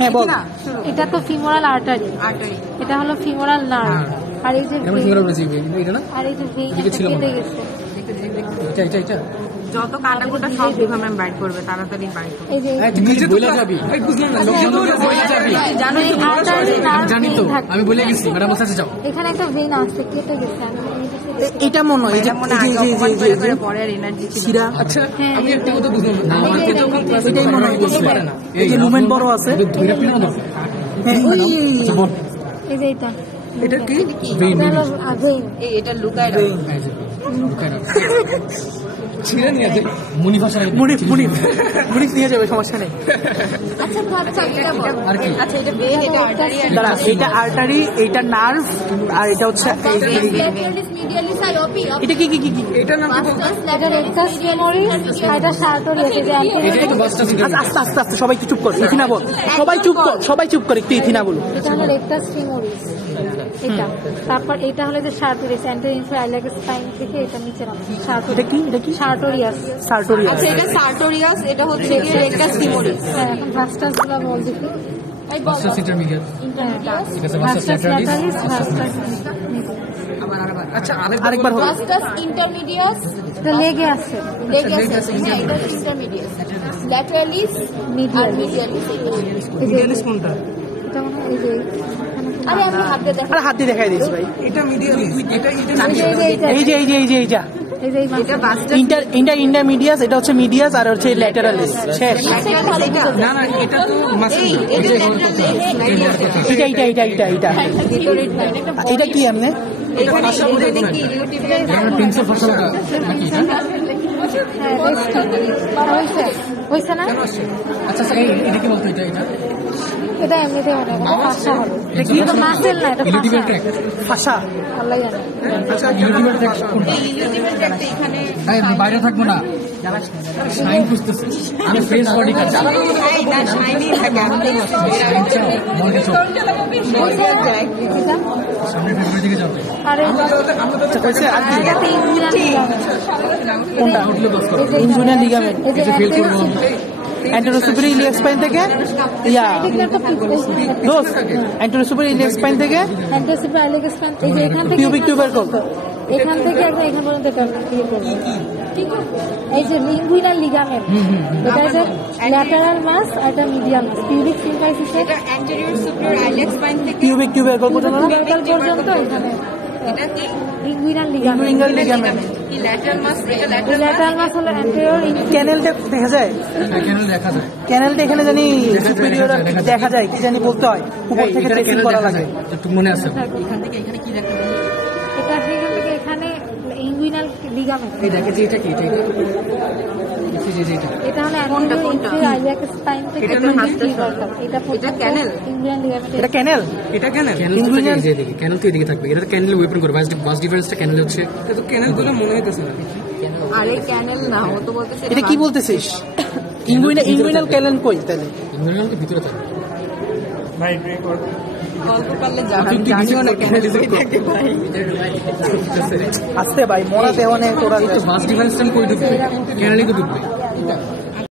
হ্যাঁ বল। এটা তো ফিমোরাল আর্টারি, এটা হলো ফিমোরাল নার্ভ, আর এই যে আর এই যে ভেইন কেটে গেছে, যত কাটাকুটা সব লিগামেন্ট বাইট করবে, তাড়াতাড়ি বাইট করবে। এই যে জানো এই আর্টারি নার্ভ জানি তো, আমি বলে গেছি ম্যাডাম বলতে যাও। এখানে একটা ভেইন আছে কেটে গেছে, এটা মনে হয় যে পরে আর এনার্জি ছিল শিরা। আচ্ছা আমি একটা কথা বুঝলাম না, এটাই মনে হয় বলতে পারে না, এই যে মুভমেন্ট বড় আছে। হ্যাঁ ওই এই যে এটা এটা কি এটা হলো ভেইন, এটা লুকায় রাখে। ছিঁড়ে নিয়ে যাবে মুনি ভাষা, মুনিফ নিয়ে যাবে, সমস্যা নেই। আচ্ছা এটা বল, আর কি আচ্ছা এটা ভেইন, এটা আর্টারি, দাঁড়া, এইটা আর্টারি, এইটা নার্ভ, আর এটা হচ্ছে এটা কি কি কি কি এটা নাম কি বলতো? এটা রেক্টাস ফিমোরিস, এটা সার্টোরিয়াস, এই যে এটা তো বাসটা আস্তে আস্তে আস্তে সবাই চুপ কর, ইথিনা বল, সবাই চুপ কর, একটু ইথিনা বলো। এটা হলো রেক্টাস ফিমোরিস, এটা। তারপর এটা হলো যে সার্টোরিয়াস, অ্যান্টেরিয়র আইলেক্স স্পাইন থেকে এটা নিচে নামছে, এটা কি সার্টোরিয়াস। সার্টোরিয়াস। আচ্ছা এটা সার্টোরিয়াস, এটা হচ্ছে কি রেক্টাস ফিমোরিস। হ্যাঁ, এখন ভাস্টাস গুলো বল দেখি। বাসটা ইন্টারমিডিয়েট, ঠিক আছে বাসটা ভাস্টাস ল্যাটারিস, ভাস্টাস আচ্ছা আরেকবার হবে। ভাস্টাস ইন্টারমিডিয়াস, এটা লেগে আছে, লেগে আছে, হ্যাঁ এটা ইন্টারমিডিয়াস, ল্যাটারালিস আর মিডিয়ালিস। মিডিয়ালিস কোনটা? এটা মনে হয় এই যে আরে আমি হাত দিয়ে দেখো, আরে হাত দিয়ে দেখাই দিস ভাই। এটা মিডিয়ালিস, এটা এই যে এইটা এটা ভাস্টাস। ইন্টারমিডিয়াস, এটা হচ্ছে মিডিয়াস, আর হচ্ছে ল্যাটারালিস। শেষ। না এটা তো মাসল, এটা এটা কি আপনি? এখানে এটা কি ইলিওটিবিয়াল, পেন্সিল ভাষাটা হয়েছে না? আচ্ছা এটা কি বলতো? এটা এটা এমনিতে মনে হয় ফাঁসা হবে, এটা মাসেল না, এটা ইলিটিভেল ফাঁসা। ট্র্যাক, ভাষা। আল্লাহ জানে। আচ্ছা ইলিটিভেল ট্র্যাক কোনটা? ইলিওটিবিয়াল ট্র্যাক্ট এখানে। আমি বাইরে থাকবো না, শাইন খুঁজতেছে, আমি ফ্রেশ বডি কাজ এই না শাইনি থাকে, মনে চোখ যায় এটা সামনে ফেব্রুয়ারি দিকে যাবে। আরে আচ্ছা কইছে আর কি? এটা ইঞ্জিনিয়ার লিগামেন্ট, কোনটা? ইনজুনিয়ার লিগামেন্ট। এই যে ফিল করবো অ্যান্টেরিয়র সুপিরিয়র ইলিয়াক স্পাইন থেকে দোস্ত, অ্যান্টেরিয়র সুপিরিয়র ইলিয়াক স্পাইন থেকে অ্যান্টিসিপার আইলেক্স স্পাইন, এই যে এখান থেকে Pubic tubercle। এখান থেকে একদম এখান পর্যন্ত এটা ক্লিয়ার করবে, ঠিক আছে? এই যে লিঙ্গুইনাল লিগামেন্ট, এটা যে ল্যাটারাল মাস আর এটা মিডিয়াম মাস, পিউবিক সিম্পাইসিসের এটা অ্যান্টেরিয়র সুপিরিয়র আইলেক্স স্পাইন থেকে পিউবিক টিউবারকল পর্যন্ত না? পর্যন্ত এখানে এটা কি লিঙ্গুইনাল লিগামেন্ট। লিঙ্গুইনাল লিগামেন্ট। কি ল্যাটারাল মাস, এটা ল্যাটারাল মাস হলো অ্যান্টেরিয়র ক্যানেলটা দেখা যায়, কেন দেখা যায়? ক্যানেলটা এখানে জানি সুপিরিয়র দেখা যায়, কি জানি বলতে হয়, উপর থেকে টেস্টিং করা লাগে। একটু মনে আছে? এখান থেকে এখানে কি দেখতে পাবো? এটা সেখান থেকে এখানে ইঙ্গুইনাল লিগামেন্ট, এই দেখে যে এটা কি, এটা এটা হলো অ্যান্টেরিয়র আইলেক্স স্পাইন থেকে এটা তো হাতটা এটা ক্যানেল, ইঙ্গুইনাল লিগামেন্ট। এটা ক্যানেল। ক্যানেল তো এদিকে, ক্যানেল তো এদিকে থাকবে, এটা ক্যানেল ওয়েপন করে, বাস ডিফারেন্সটা ক্যানেল হচ্ছে, এটা তো ক্যানেল গুলো মনে হইতেছে না। আরে ক্যানেল না, ও তো বলতেছে এটা কি বলতেছিস? ইঙ্গুইনাল ক্যানেল কই তাহলে? ইঞ্জিনিয়ারিং ভিতরে থাকে গল্প পারলে জানিও না ক্যানেল থাকে ভাই। আসতে ভাই মরা দেওয়ানে তোরা বাস ডিফারেন্সটা কই ঢুকবে? ক্যানেলে তো ঢুকবে।